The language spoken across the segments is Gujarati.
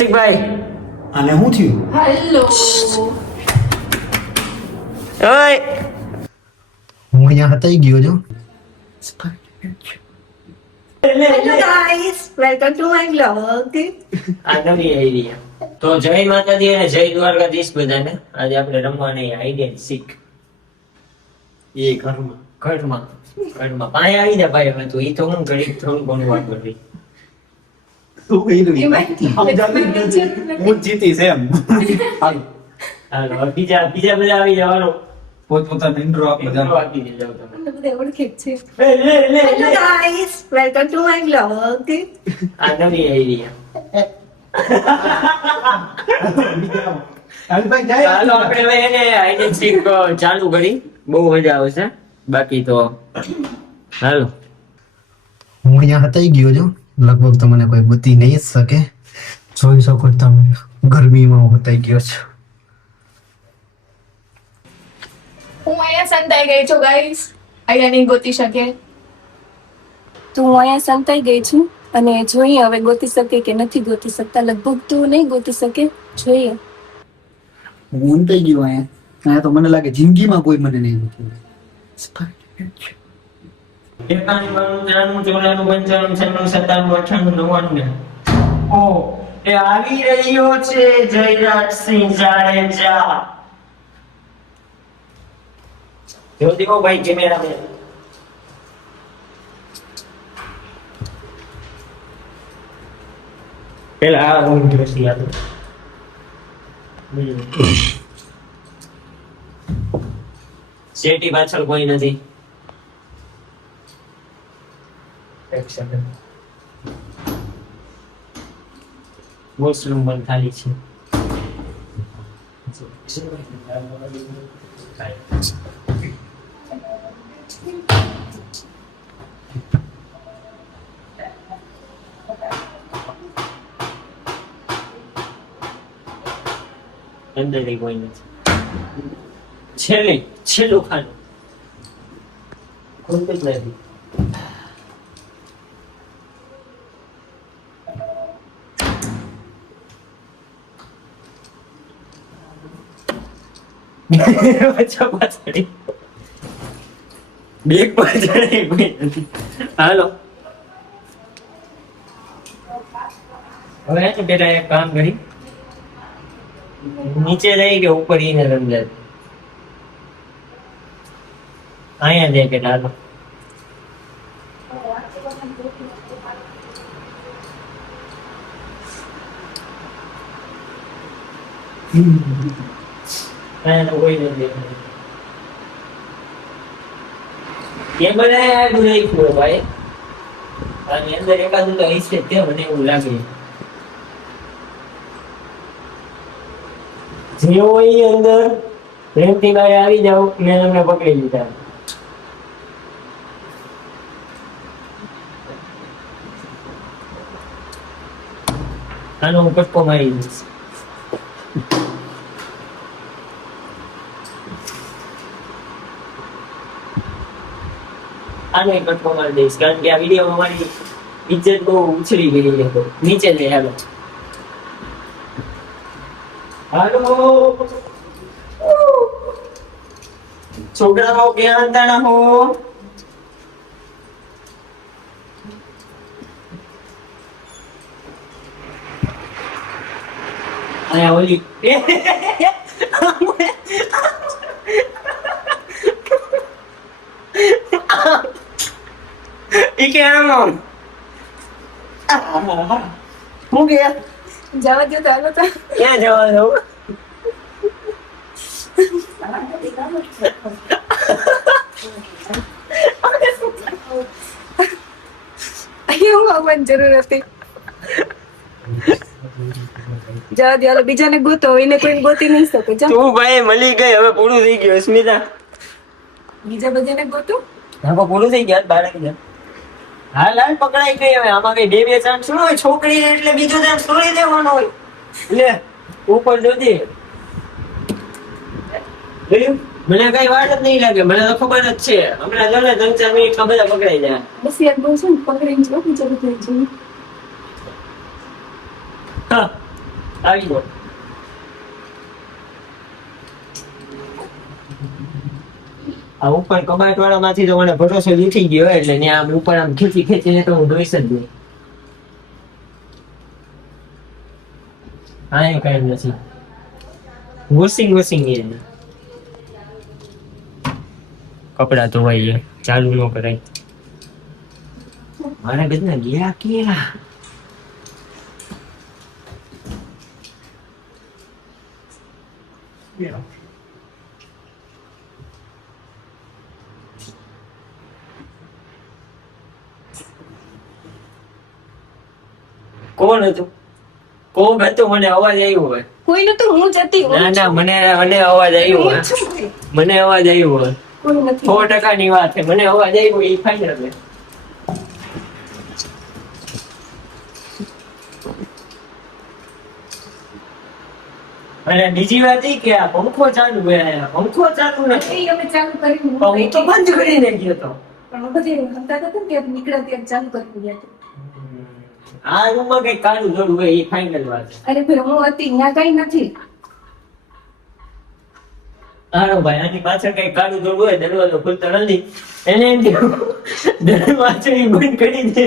રસિકભાઈ અને શું થયું? હેલો ઓય હું અહીંયા હતાઈ ગયો છું. Hello guys welcome to my blog. આ નવી આઈડિયા. તો જય માતાજી અને જય દ્વારકાધીશ બધાને. આજે આપણે રમવાની આઈડિયા શીખ એ ઘરમાં ઘરમાં પાણી આવી જાય ભાઈ. હવે તો ઈ તો હું ઘડી થોડું ઘણું વાત કરી. તું કઈ એમાં હું જીતીશ એમ. હાલો હાલો હવે બીજા બધા આવી જવાનો. પોતપોતાનો ઇન્ટ્રો આપો intro જાઓ. આપી દેજો તમે. બધા ઓળખે જ છે. લે hello guys welcome to my blog. આ નવી આઈડિયા. હાલભાઈ જાય. ચાલો આપણે હવે એને આઈડિયા શીખ ચાલુ કરી. બહુ મજા આવશે. બાકી તો હાલો. હું અહીંયા હતાઈ ગયો છું. લગભગ તમને કોઈ બતી નહીં જ શકે. જોઈ શકો તમે ગરમીમાં હું હતાઈ ગયો છું. હું અહીંયા સંતાઈ ગઈ છું ગાઈસ. અહીંયા નહીં ગોતી શકે. તો હું અહીંયા સંતાઈ ગઈ છું અને જોઈએ હવે ગોતી શકે કે નથી ગોતી શકતા. લગભગ તો નહીં ગોતી શકે, જોઈએ. હું હતાઈ ગયો અહીંયા તો મને લાગે જિંદગીમાં કોઈ મને નહીં ગોતે. એકાણું, બાણું, ત્રાણું, ચોરાણું, પંચાણું, છન્નું, સત્તાણું, અઠ્ઠાણું, નવ્વાણું ને. ઓ એ આવી રહ્યો છે જયરાજસિંહ જાડેજા. જો દેવો ભાઈ કેમેરા મેં. પેલા આ હું જોશી આ શેટી પાછળ કોઈ નથી. એક સેકન્ડ. વોશરૂમ બંધ ખાલી છે. અંદર કોઈ નથી. છેલ્લું ખાનું ખુલતું જ નથી. બેગ પર ચડી કોઈ નથી. હાલો હવે પેલા એક કામ કરી નીચે જઈ કે ઉપર ઈને અંદર અહીંયા દે પેલા. હાલો અહીંયા કોઈ નથી. એ બધા આગળ રહી ગયો ભાઈ. અને અંદર એકાદું તો હશે તે મને એવું લાગે. જેવો એ અંદર પ્રેમથી બહાર આવી જાવ મેં તમને પકડી લીધા. આનો હું કટકો મારી દઈશ. આનો એક કટકો મારી દઈશ કારણ કે આ વિડીયોમાં મારી ઇજ્જત બહુ ઉછળી ગઈ છે. તો નીચે જઈ હાલો. હાલો છોકરાઓ ક્યાં અંતાણા હો? અહીંયા ઓલી ઈ કે આમ હું ગયા જવા દો તો હાલો તો. ક્યાં જવા દઉં? અહીંયા આવવાની જરૂર હતી. જવા દો હાલો. બીજાને ગોતો એને કોઈને ગોતી નહીં શકે. જાઓ તું ભાઈ મળી ગઈ. હવે પૂરું થઈ ગયું. સ્મિતા બીજા બધાને ગોતો. હવે પૂરું થઈ ગયા. બાળક જા હાલ હાલ પકડાઈ ગઈ. હવે આમાં કઈ બે ચાન્સ શું હોય? છોકરી એટલે બીજો ચાન્સ છોડી દેવાનો હોય. લે ઉપર જોજે. જોયું? મને કઈ વાર જ નહીં લાગે. મને તો ખબર જ છે હમણાં જો ને 3-4 મિનિટમાં બધા પકડાઈ જાય. બસ યાર બહુ છે ને પકડીને જો બીજા બધા જોઈ. હા આવી ગયો. આ ઉપર કબાટ વાળા માંથી તો મને ભરોસો ઉઠી ગયો એટલે ત્યાં આમ ઉપર આમ ખેંચીને તો હું જોઈશ જ નહીં. હા એ કઈ નથી. વોશિંગ કપડા ધોવાઈ ચાલુ ન કરાય. મારા બધા ગયા ક્યાં? કોણ હતું? કોણ હતું? મને અવાજ આવ્યો હોય. કોઈ નતું, હું જ હતી. ના ના, મને અવાજ આવ્યો હોય. મને અવાજ આવ્યો હોય. કોઈ નથી. 100% ની વાત છે. મને અવાજ આવ્યો એ ફાઇનલ છે. અને બીજી વાત એ કે આ પંખો ચાલુ છે. પંખો ચાલુ નથી. એ અમે ચાલુ કર્યું. હું તો બંધ કરીને ગયો તો. પણ બધી હતા ને કે નીકળ્યા ત્યારે ચાલુ કરી ગયા. આ રૂમમાં કઈ કાળું જોડું હોય એ ફાઇનલ વાત છે. અરે ભાઈ હું હતી ત્યાં કઈ નથી. હારો ભાઈ, આની પાછળ કઈ કાળું જોડું હોય, દરવાજો ખુલતો નથી, એને એમ થયું દરવાજો ઈ બંધ કરી દે.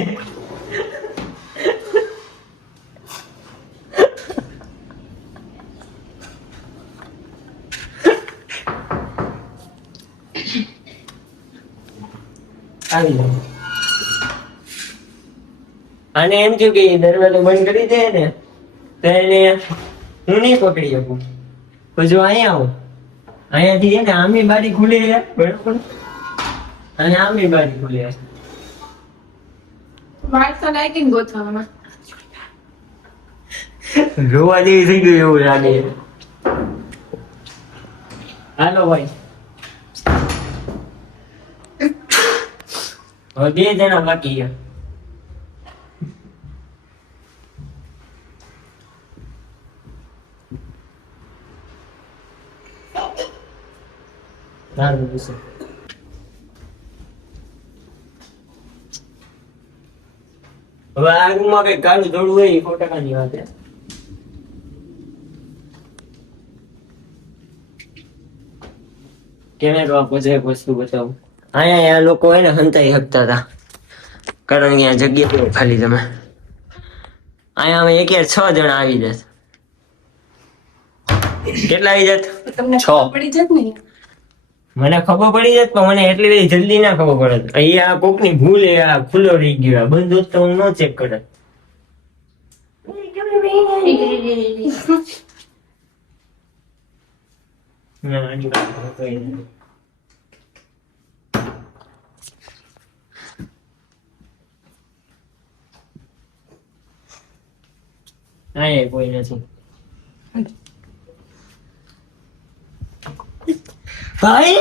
આવી જાય. આને એમ થયું કે દરવાજો બંધ કરી દે ને તો એને હું નહીં પકડી શકું. તો જો અહીંયા આવું, અહીંયાથી એને આમી બારી ખુલે છે બરોબર, અને આમી બારી ખુલે છે. વાત તો લાગી ને ગોથવામાં. જોવા જેવી થઈ ગયું એવું લાગે. હાલો ભાઈ, હવે 2 જણા બાકી છે. સારું પૂછો. હવે આ રૂમમાં કઈ કાળું ધોળું હોય એ 100% ની વાત છે. કેમેરો આપો છે, એક વસ્તુ બતાવું. અહીંયા આ લોકો એને હંતાઈ શકતા હતા કારણ કે આ જગ્યા બહુ ખાલી. તમે અહીંયા અમે 6 જણા આવી જાત. કેટલા આવી જાત? તમને 6. ખબર પડી જત ને. મને ખબર પડી જાત પણ મને એટલી બધી જલ્દી ના ખબર પડે. અહીંયા કોકની ભૂલ એ આ ખુલ્લો રહી ગયો. બંધ હોત તો હું ન ચેક કરે. ના, આની વાત કઈ નથી. અહીંયા કોઈ નથી. ભાઈ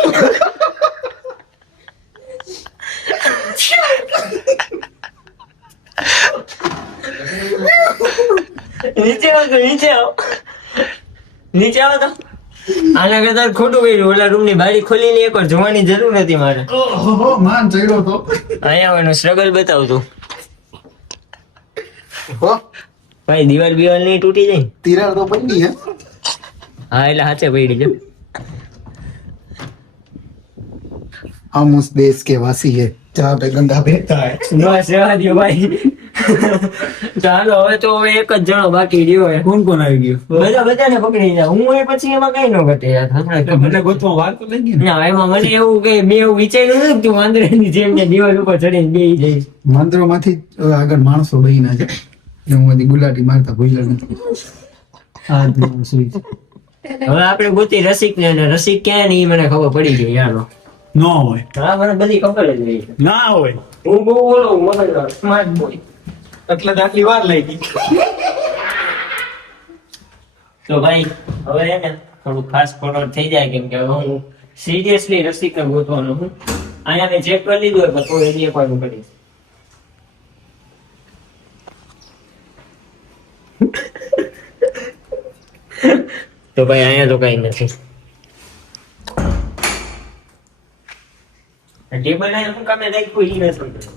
નીચે આવો, નીચે આવો તો. આના કરતા ખોટું કર્યું. ઓલા રૂમ ની બારી ખોલીને એકવાર જોવાની જરૂર નથી મારે. ઓહો માન ચડ્યો તો. અહીંયા એનું સ્ટ્રગલ બતાવતું. હો ભાઈ દિવાલ બિવાલ નહીં તૂટી જાય. તિરાડ તો પડી હે. હા એટલે હાથે પડી છે. हम उस देश के वासी है जहाँ पे गंगा बहता है. બસ રહેવા દ્યો ભાઈ. ચાલો હવે તો હવે એક જ જણો બાકી રહ્યો હે. કોણ કોણ આવી ગયું? બધાને પકડી જાય. હું એ પછી એમાં કઈ ન ઘટે યાર. મને ગોતવા વાર તો લાગી ને. ના એમાં મને એવું કે મેં એવું વિચાર્યું નથી કે તું વાંદરાની જેમ ને દિવાલ ઉપર ચડીને બેસી જઈશ. મંદિરો માંથી આગળ માણસો બહી ના જાય. હું બધી ગુલાટી મારતા ભૂલ્યો નથી. આ જ માણસ સુઈ છે. હવે આપણે ગોતી રસિક ને, અને રસિક ક્યાં ને ઈ મને ખબર પડી ગઈ યાર. ન હોય. હા મને બધી ખબર જ રહી છે. ના હોય. હું બહુ બોલો મગજદાર સ્માર્ટ બોય. એટલે આટલી વાર લાગી. તો ભાઈ હવે હે ને થોડું ખાસ ફોરવર્ડ થઈ જાય કેમ કે હવે હું સિરિયસલી રસિક ગોતવાનો હું. અહીંયા મેં ચેક કરી લીધું હોય પણ થોડું એક વાર કરીશ. તો ભાઈ અહીંયા તો કઈ નથી. ટેબલ અહીંયા શું કામે રાખ્યું ઈ નથી સમજાતું.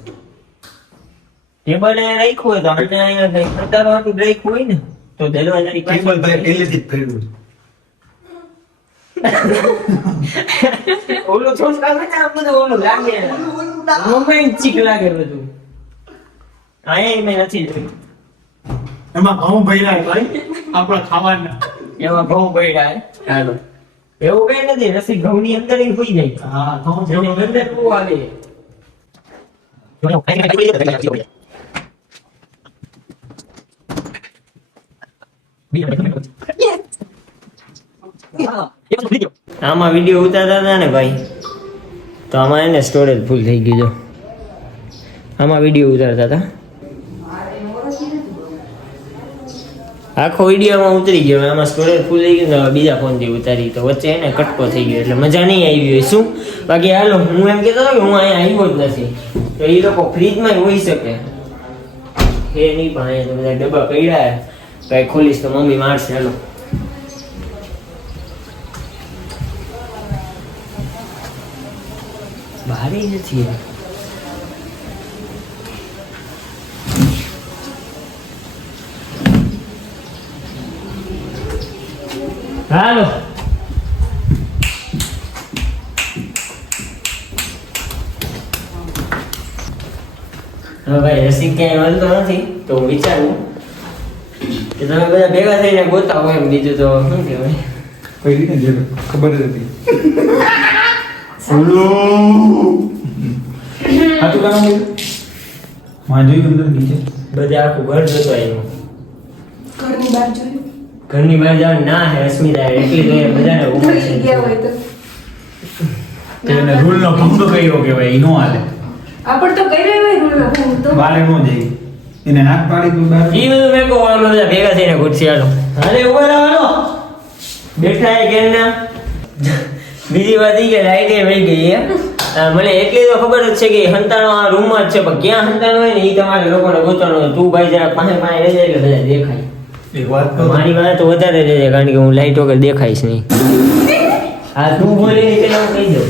ટેબલ અહીંયા રાખ્યું હોય તો આને અહીંયા કઈ પ્રકારવાનું રાખ્યું હોય ને તો દરવાજાની કેબલ ભાઈ પહેલેથી જ પડ્યું ઓલો છોડ કાઢે ને આમ બધું ઓલું લાગે રોમેન્ટિક લાગે બધું આયા મેં નથી જોયું એમાં ઘઉં ભર્યા ભાઈ આપણા ખાવાના એમાં ઘઉં પડ્યા હે. હાલો એવું કઈ નથી રસી ઘઉં ની અંદર ય હોઈ જાય હા ઘઉં જેની અંદર બહુ આવે આમાં વિડીયો ઉતારતા હતા ને ભાઈ તો આમાં એને સ્ટોરેજ ફૂલ થઈ ગયું જો આમાં વિડીયો ઉતારતા હતા આખો વિડીયોમાં ઉતરી ગયો આમાં સ્ટોરેજ ફૂલ થઈ ગયું ને હવે બીજા ફોનથી ઉતારી તો વચ્ચે એને કટકો થઈ ગયો એટલે મજા નહીં આવી હોય શું બાકી હાલો હું એમ કહેતો હતો કે હું અહીંયા આવ્યો જ નથી તો એ લોકો ફ્રીજમાં હોઈ શકે એ નહીં પણ અહીંયા તો બધા ડબ્બા પડ્યા કઈ ખોલીશ તો મમ્મી મારશે હાલો બારે નથી યાર હાલો હવે ભાઈ રસિક ક્યાંય મળતો નથી તો હું વિચારું કે તમે બધા ભેગા થઈને ગોતા હોય એમ બીજું તો શું કહેવાય કઈ રીતે જે ખબર જ હતી આ તો કામ માં જોયું અંદર નીચે બધા આખું ઘર જોતો આવ્યું ઘરની બહાર જોયું ઘરની બહાર જવાનું ના હે અસ્મિતા એટલી તો એ બધાને ઉમર છે ભૂલી ગયા હોય તો તેને રૂલ નો ભંગ કર્યો કહેવાય ઈ નો હાલે આપણ તો કહી રહ્યો હોય રૂલ હું તો બારે નો જઈ એને હાથ પાડી તો બાર ઈ બધું મેં કહું અમે બધા ભેગા થઈને ઘૂટસી હાલો હાલે ઉભા રહેવાનો બેઠા એ કેરના બીજી વાત ઈ કે લાઈટ એ વહી ગઈ હે મને એટલી તો ખબર જ છે કે હંતાણો આ રૂમમાં જ છે પણ ક્યાં હંતાણો હોય ને ઈ તમારે લોકોને ગોતવાનું હોય તું ભાઈ જરાક પાસે પાસે રહી જાય એટલે બધા દેખાય એક વાત કહું મારી વાત તો વધારે રહેજે કારણ કે હું લાઈટ વગર દેખાઈશ નહીં આ તું બોલી નહીં પેલા હું કહી દઉં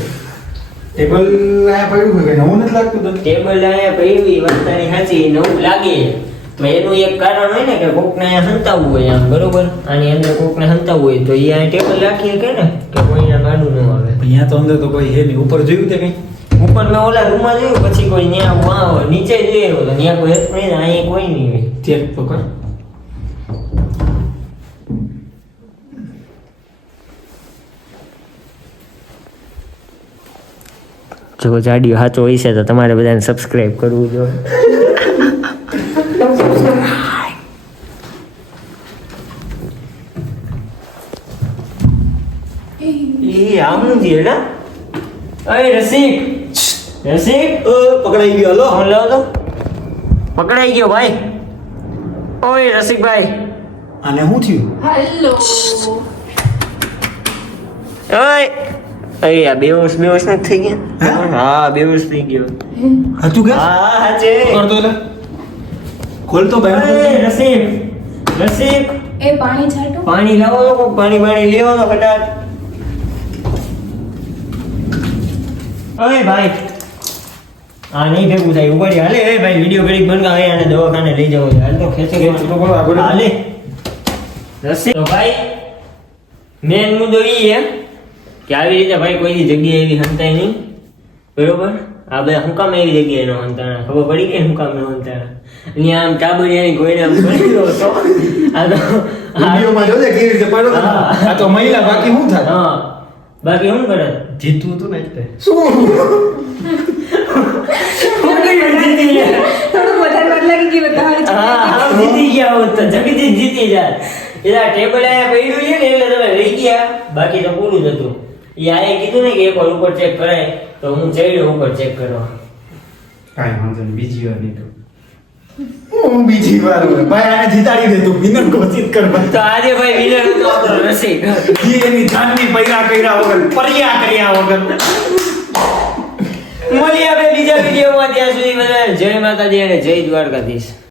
ટેબલ આ પડ્યું હોય કે નવું નથી લાગતું તને ટેબલ અહીંયા પડી વાત તારી સાચી નવું લાગે તો એનું એક કારણ હોય ને કે કોકને અહીંયા હંતાવવું હોય આમ બરોબર આની અંદર કોકને હંતાવવું હોય તો એ અહીંયા ટેબલ રાખીએ કે ને કે કોઈના ગાડું ન આવે અહીંયા તો અંદર તો કોઈ હે નહીં ઉપર જોયું તે કઈ ઉપર મેં ઓલા રૂમમાં જોયું પછી કોઈ ન્યા વાહ નીચે જોયું તો ન્યા કોઈ હતું નહીં ને અહીંયા કોઈ નહીં હોય ચેક તો કર જો જાડિયો સાચો હોય છે તો તમારે બધાને સબસ્ક્રાઇબ કરવું જોઈએ એ આમનું છે ને અરે રસિક રસિક પકડાઈ ગયો હલો ફોન લાવો તો પકડાઈ ગયો ભાઈ ઓય રસિકભાઈ આને શું થયું હેલો ઓય અરે આ બેહોશ નથી થઈ ગયા હા બેહોશ થઈ ગયો હતું કે હા હાચે કરતો એટલે ખોલ તો અરે ભાઈ રસિક રસિક એ પાણી છાંટો પાણી લાવો તો કોક પાણી લેવો તો ફટાફટ ઓય ભાઈ આ નહીં ભેગું થાય ઉપર હાલે એ ભાઈ વિડીયો કરી બંધ આવે અને દવાખાને લઈ જવો છે હાલ તો ખેંચે ખેંચ તો કરો, આગળ. હાલે રસિક તો ભાઈ મેન મુદ્દો ઈ છે કે આવી રીતે ભાઈ કોઈની જગ્યાએ એવી હંતાય નહીં બરોબર આ બધા હું કામ એવી જગ્યાએ નો હંતાણા ખબર પડી કે હું કામ નો હંતાણા અહીંયા આમ ટાબરિયાની કોઈને આમ કરી દો તો આ તો વિડીયોમાં જોજે કેવી રીતે પડ્યો હા. આ તો મહિલા બાકી શું થાય હા બાકી શું કરે જીતવું હતું ને એટલે થોડું વધારે વાર લાગી ગયું તમારે હા હા જીતી ગયા હોત તો જગતી જીતી જાય એલા ટેબલ આયા પડ્યું છે ને એટલે તમે રહી ગયા બાકી તો પૂરું જ હતું એ આએ કીધું ને કે એકવાર ઉપર ચેક કરાય તો હું ચડ્યો ઉપર ચેક કરવા કાંઈ વાંધો નહીં બીજી વાર નહીં કરું. હું બીજી વાર હવે. ભાઈ આને જીતાડી દે તું વિનર ઘોષિત કર ભાઈ. તો આજે ભાઈ વિનર હતો આપણો રસિક ઈ એની જાનની પૈરા કર્યા વગર પર્યા કર્યા વગર મળીએ આપણે બીજા વિડીયોમાં ત્યાં સુધી બધાને જય માતાજી અને જય દ્વારકાધીશ